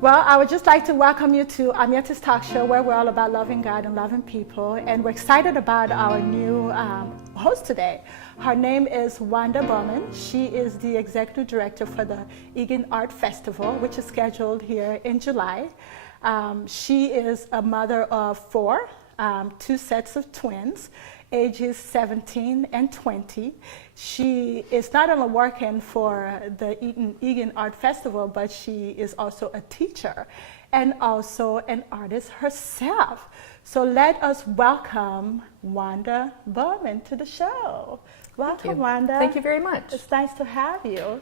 Well, I would just like to welcome you to Amiete's talk show, where we're all about loving God and loving people. And we're excited about our new host today. Her name is Wanda Berman. She is the executive director for the Egan Art Festival, which is scheduled here in July. She is a mother of 4, 2 sets of twins, ages 17 and 20. She is not only working for the Egan Art Festival, but she is also a teacher and also an artist herself. So let us welcome Wanda Berman to the show. Welcome, Wanda. Thank you very much. It's nice to have you.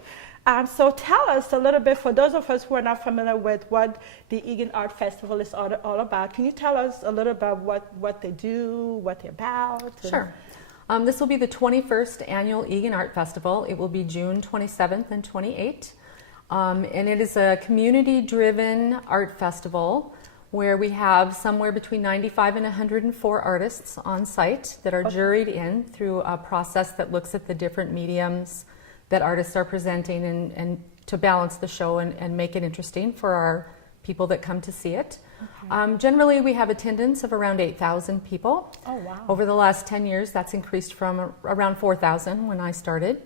So tell us a little bit, for those of us who are not familiar with what the Egan Art Festival is all about, can you tell us a little about what they do, what they're about? Sure. This will be the 21st annual Egan Art Festival. It will be June 27th and 28th. And it is a community-driven art festival where we have somewhere between 95 and 104 artists on site that are juried in through a process that looks at the different mediums that artists are presenting and to balance the show and make it interesting for our people that come to see it. Okay. Generally, we have attendance of around 8,000 people. Oh, wow. Over the last 10 years, that's increased from around 4,000 when I started.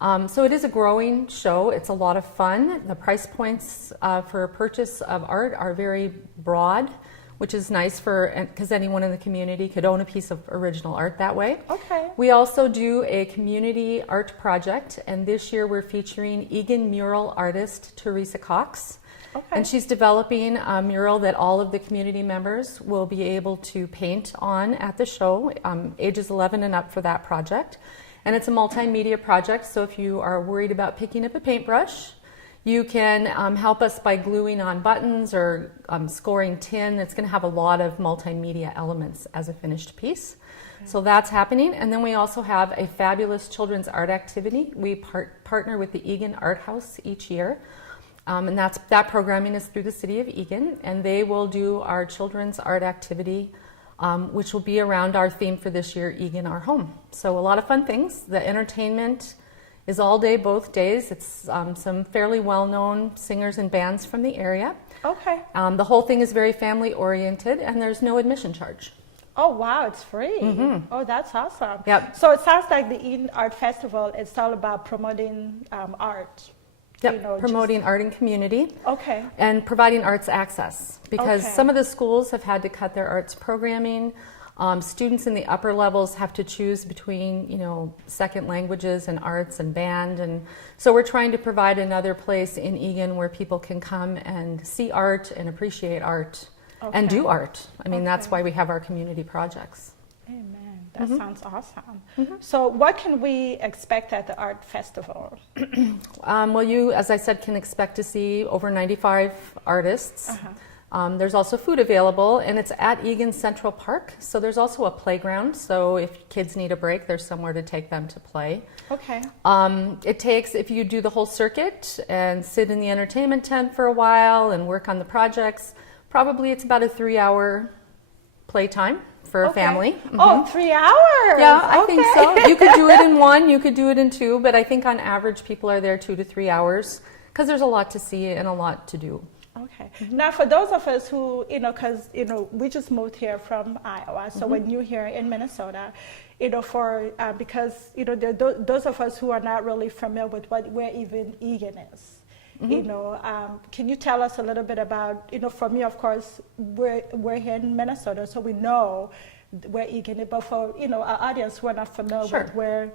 Okay. So it is a growing show. It's a lot of fun. The price points for purchase of art are very broad, which is nice because anyone in the community could own a piece of original art that way. Okay. We also do a community art project, and this year we're featuring Egan mural artist Theresa Cox. Okay. And she's developing a mural that all of the community members will be able to paint on at the show, ages 11 and up for that project. And it's a multimedia project, so if you are worried about picking up a paintbrush, you can help us by gluing on buttons or scoring tin. It's going to have a lot of multimedia elements as a finished piece. Okay. So that's happening. And then we also have a fabulous children's art activity. We partner with the Egan Art House each year. And that programming is through the city of Egan. And they will do our children's art activity, which will be around our theme for this year, Egan Our Home. So a lot of fun things. The entertainment is all day, both days. It's some fairly well-known singers and bands from the area. Okay. The whole thing is very family-oriented, and there's no admission charge. Oh, wow, it's free. Mm-hmm. Oh, that's awesome. Yep. So it sounds like the Eden Art Festival, it's all about promoting art. Yep, promoting art and community. Okay. And providing arts access, because Okay. some of the schools have had to cut their arts programming. Students in the upper levels have to choose between, second languages and arts and band. And so we're trying to provide another place in Egan where people can come and see art and appreciate art and do art. I mean, that's why we have our community projects. Amen. That sounds awesome. Mm-hmm. So what can we expect at the art festival? Well, you, as I said, can expect to see over 95 artists. There's also food available, and it's at Egan Central Park. So there's also a playground. So if kids need a break, there's somewhere to take them to play. Okay. It takes, if you do the whole circuit and sit in the entertainment tent for a while and work on the projects, probably it's about a 3-hour playtime for a family. Mm-hmm. Oh, 3 hours! Yeah, I think so. You could do it in 1, you could do it in 2, but I think on average people are there 2 to 3 hours because there's a lot to see and a lot to do. Okay. Now, for those of us who, because, we just moved here from Iowa, so when you're here in Minnesota, because, those of us who are not really familiar with where even Egan is, can you tell us a little bit about, for me, of course, we're here in Minnesota, so we know where Egan is, but for, our audience who are not familiar with where,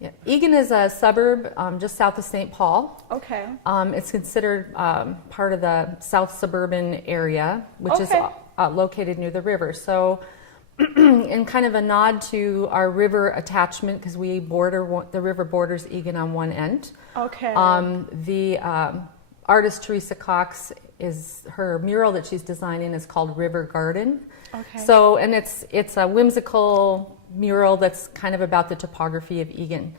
Yeah. Egan is a suburb just south of St. Paul. Okay. It's considered part of the South Suburban area, which is located near the river. So in kind of a nod to our river attachment, because the river borders Egan on one end. Okay. The artist Theresa Cox, her mural that she's designing is called River Garden. Okay. So, and it's a whimsical mural that's kind of about the topography of Egan.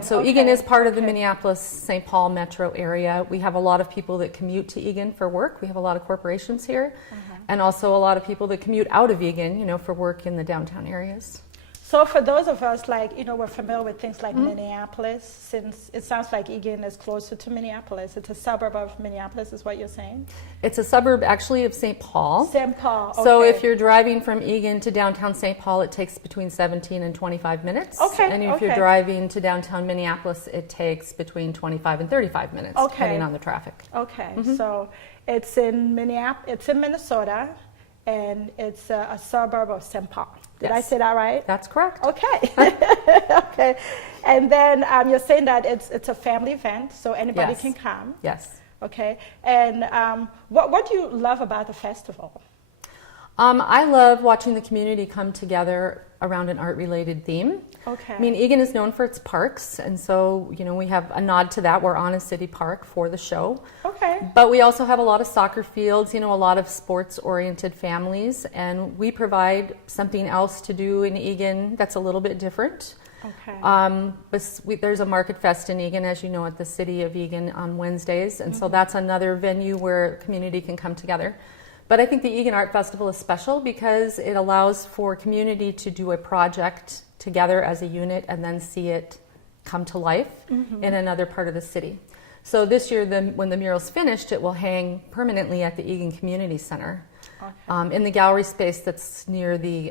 So Egan is part of the Minneapolis-St. Paul metro area. We have a lot of people that commute to Egan for work. We have a lot of corporations here, and also a lot of people that commute out of Egan, for work in the downtown areas. So for those of us, like, we're familiar with things like Minneapolis, since it sounds like Egan is closer to Minneapolis. It's a suburb of Minneapolis, is what you're saying? It's a suburb, actually, of St. Paul. St. Paul, okay. So if you're driving from Egan to downtown St. Paul, it takes between 17 and 25 minutes. Okay, and if you're driving to downtown Minneapolis, it takes between 25 and 35 minutes, depending on the traffic. Okay, so it's in Minnesota, and it's a suburb of St. Paul. Did I say that right? That's correct. Okay. Okay. And then you're saying that it's a family event, so anybody can come. Yes. Okay. And what do you love about the festival? I love watching the community come together around an art-related theme. Okay. I mean, Egan is known for its parks, and so, we have a nod to that. We're on a city park for the show. Okay. But we also have a lot of soccer fields, a lot of sports-oriented families, and we provide something else to do in Egan that's a little bit different. Okay. But there's a Market Fest in Egan, as you know, at the city of Egan on Wednesdays, and so that's another venue where community can come together. But I think the Egan Art Festival is special because it allows for community to do a project together as a unit and then see it come to life in another part of the city. So this year, when the mural's finished, it will hang permanently at the Egan Community Center in the gallery space that's near the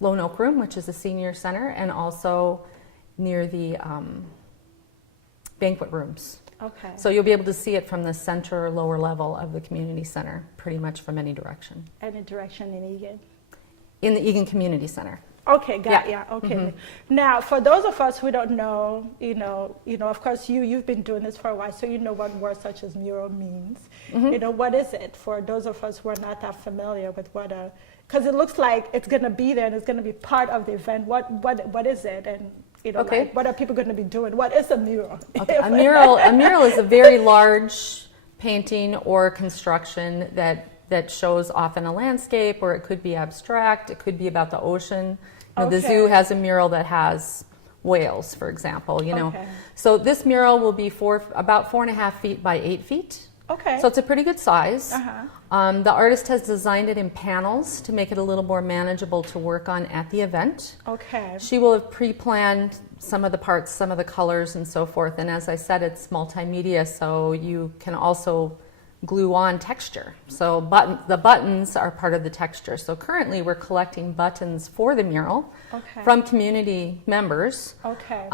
Lone Oak Room, which is a senior center, and also near the banquet rooms. Okay. So you'll be able to see it from the center or lower level of the community center, pretty much from any direction. Any direction in Egan? In the Egan Community Center. Okay, okay. Now, for those of us who don't know, of course, you've been doing this for a while, so you know what words such as mural means. What is it for those of us who are not that familiar with because it looks like it's going to be there and it's going to be part of the event. What is it? And like, what are people going to be doing? What is a mural? Okay. A mural is a very large painting or construction that shows often a landscape, or it could be abstract. It could be about the ocean. The zoo has a mural that has whales, for example. So this mural will be about 4.5 feet by 8 feet. Okay. So it's a pretty good size. The artist has designed it in panels to make it a little more manageable to work on at the event. Okay. She will have pre-planned some of the parts, some of the colors and so forth. And as I said, it's multimedia, so you can also glue on texture. So the buttons are part of the texture. So currently we're collecting buttons for the mural from community members. Okay.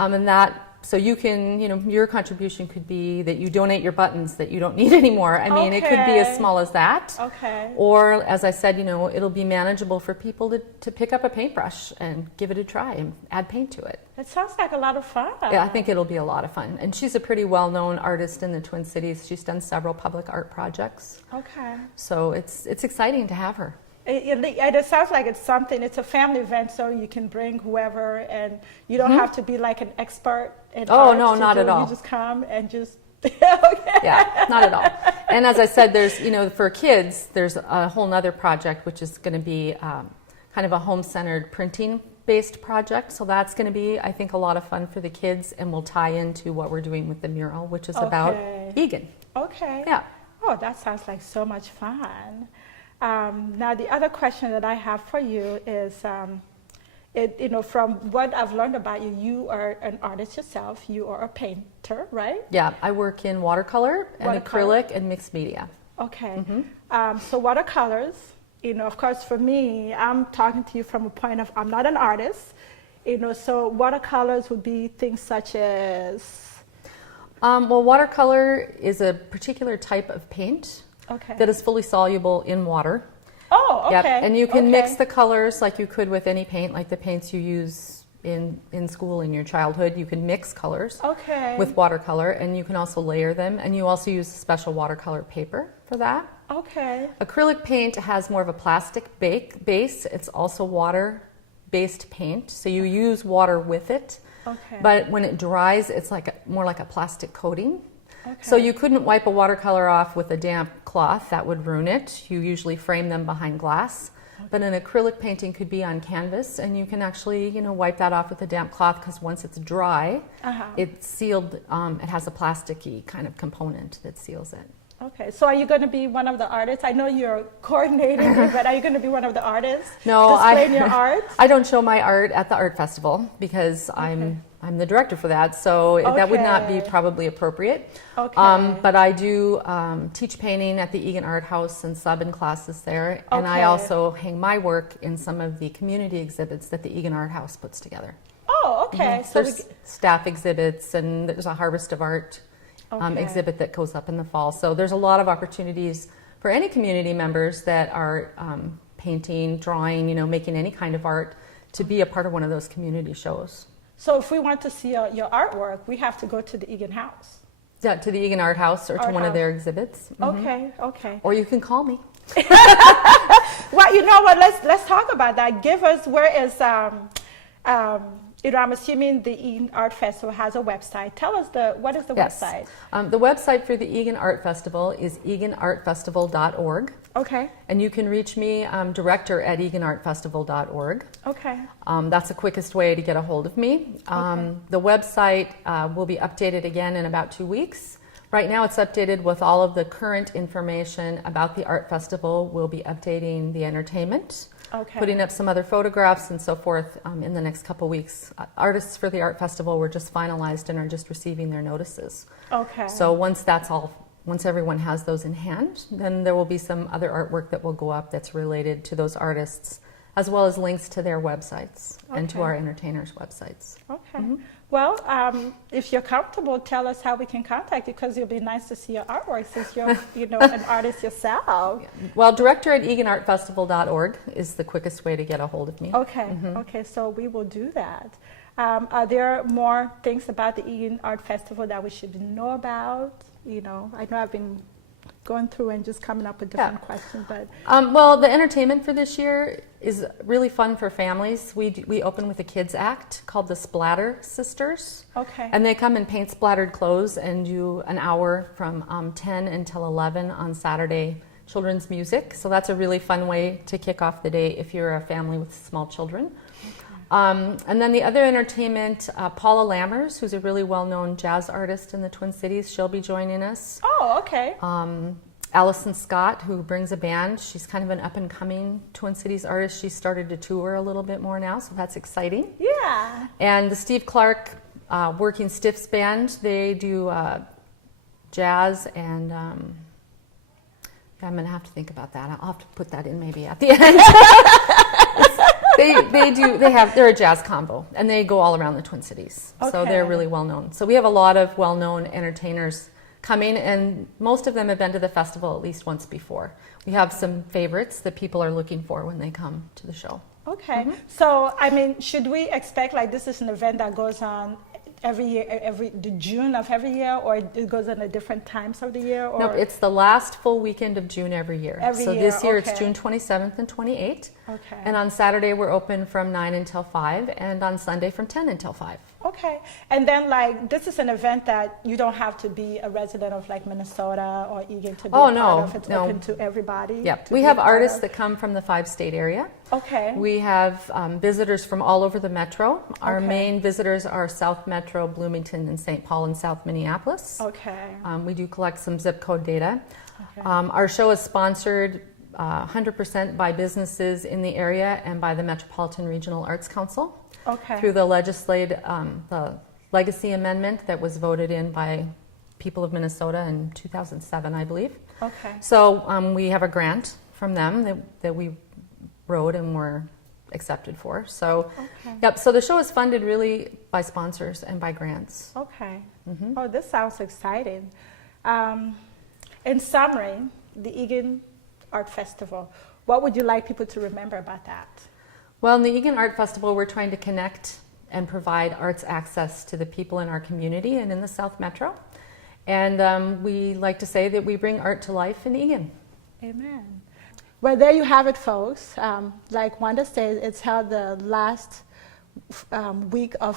So you can, your contribution could be that you donate your buttons that you don't need anymore. I mean, it could be as small as that. Okay. Or, as I said, it'll be manageable for people to pick up a paintbrush and give it a try and add paint to it. It sounds like a lot of fun. Yeah, I think it'll be a lot of fun. And she's a pretty well-known artist in the Twin Cities. She's done several public art projects. Okay. So it's exciting to have her. It sounds like it's a family event, so you can bring whoever, and you don't have to be like an expert in art. No, not at all. You just come and just, Yeah, not at all. And as I said, there's, for kids, there's a whole nother project, which is going to be kind of a home-centered printing-based project. So that's going to be, I think, a lot of fun for the kids, and will tie into what we're doing with the mural, which is about Egan. Okay. Yeah. Oh, that sounds like so much fun. Now, the other question that I have for you is, from what I've learned about you, you are an artist yourself. You are a painter, right? Yeah, I work in watercolor and acrylic and mixed media. Okay. So watercolors, of course, for me, I'm talking to you from a point of, I'm not an artist, so watercolors would be things such as... Well, watercolor is a particular type of paint. That is fully soluble in water. Oh, okay. Yep. And you can mix the colors like you could with any paint, like the paints you use in school in your childhood. You can mix colors with watercolor, and you can also layer them, and you also use special watercolor paper for that. Okay. Acrylic paint has more of a plastic base. It's also water-based paint, so you use water with it. But when it dries, it's more like a plastic coating. So you couldn't wipe a watercolor off with a damp cloth. That would ruin it. You usually frame them behind glass. But an acrylic painting could be on canvas, and you can actually, wipe that off with a damp cloth, because once it's dry, it's sealed. It has a plasticky kind of component that seals it. Okay, so are you going to be one of the artists? I know you're coordinating it, but are you going to be one of the artists? No, displaying your art? I don't show my art at the art festival because I'm the director for that, so that would not be probably appropriate. Okay. But I do teach painting at the Egan Art House and sub in classes there, and I also hang my work in some of the community exhibits that the Egan Art House puts together. Oh, okay. So there's staff exhibits, and there's a Harvest of Art exhibit that goes up in the fall. So there's a lot of opportunities for any community members that are painting, drawing, you know, making any kind of art to be a part of one of those community shows. So if we want to see your artwork, we have to go to the Egan House. Yeah, to the Egan Art House or to one of their exhibits. Okay, okay. Or you can call me. Well, you know what? Let's talk about that. Give us you know, I'm assuming the Egan Art Festival has a website. Tell us what is the website? The website for the Egan Art Festival is eganartfestival.org. Okay. And you can reach me, director at eganartfestival.org. Okay. That's the quickest way to get a hold of me. The website will be updated again in about 2 weeks. Right now it's updated with all of the current information about the art festival. We'll be updating the entertainment. Putting up some other photographs and so forth in the next couple weeks. Artists for the art festival were just finalized and are just receiving their notices. Okay. So once everyone has those in hand, then there will be some other artwork that will go up that's related to those artists, as well as links to their websites and to our entertainers' websites. Okay. Well, if you're comfortable, tell us how we can contact you, because it'll be nice to see your artwork since you're, you know, an artist yourself. Well, director at eganartfestival.org is the quickest way to get a hold of me. Okay. Okay, so we will do that. Are there more things about the Egan Art Festival that we should know about? You know, I know I've been going through and just coming up with different questions, but well, the entertainment for this year is really fun for families. We open with a kids act called the Splatter Sisters. Okay. And they come and paint splattered clothes and do an hour from 10 until 11 on Saturday, children's music. So that's a really fun way to kick off the day if you're a family with small children. And then the other entertainment, Paula Lammers, who's a really well-known jazz artist in the Twin Cities, she'll be joining us. Oh, okay. Allison Scott, who brings a band. She's kind of an up-and-coming Twin Cities artist. She's started to tour a little bit more now, so that's exciting. Yeah. And the Steve Clark Working Stiffs Band, they do jazz and... I'm going to have to think about that. I'll have to put that in maybe at the end. They're a jazz combo, and they go all around the Twin Cities. Okay. So they're really well known. So we have a lot of well-known entertainers coming, and most of them have been to the festival at least once before. We have some favorites that people are looking for when they come to the show. Okay. So, I mean, should we expect like this is an event that goes on every year, the June of every year, or it goes on at different times of the year? Or? No, it's the last full weekend of June every year. So this year it's June 27th and 28th. Okay. And on Saturday we're open from 9 until 5, and on Sunday from 10 until 5. Okay. And then like this is an event that you don't have to be a resident of like Minnesota or Egan to be part of. It's open to everybody. Yep. We have artists that come from the 5-state area. Okay. We have visitors from all over the metro. Our main visitors are South Metro, Bloomington, and St. Paul and South Minneapolis. Okay. We do collect some zip code data. Okay. Our show is sponsored 100% by businesses in the area and by the Metropolitan Regional Arts Council. Okay. Through the the legacy amendment that was voted in by people of Minnesota in 2007, I believe. Okay. So we have a grant from them that we wrote and were accepted for. So, yep. So the show is funded really by sponsors and by grants. Okay. Mm-hmm. Oh, this sounds exciting. In summary, the Egan Art Festival. What would you like people to remember about that? Well, in the Egan Art Festival, we're trying to connect and provide arts access to the people in our community and in the South Metro. And we like to say that we bring art to life in Egan. Amen. Well, there you have it, folks. Like Wanda said, it's held the last week of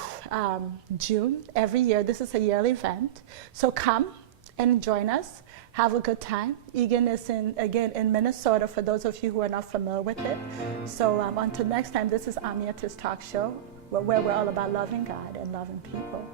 June every year. This is a yearly event. So come and join us. Have a good time. Egan is again in Minnesota, for those of you who are not familiar with it. So until next time, this is Amiete's Talk Show, where we're all about loving God and loving people.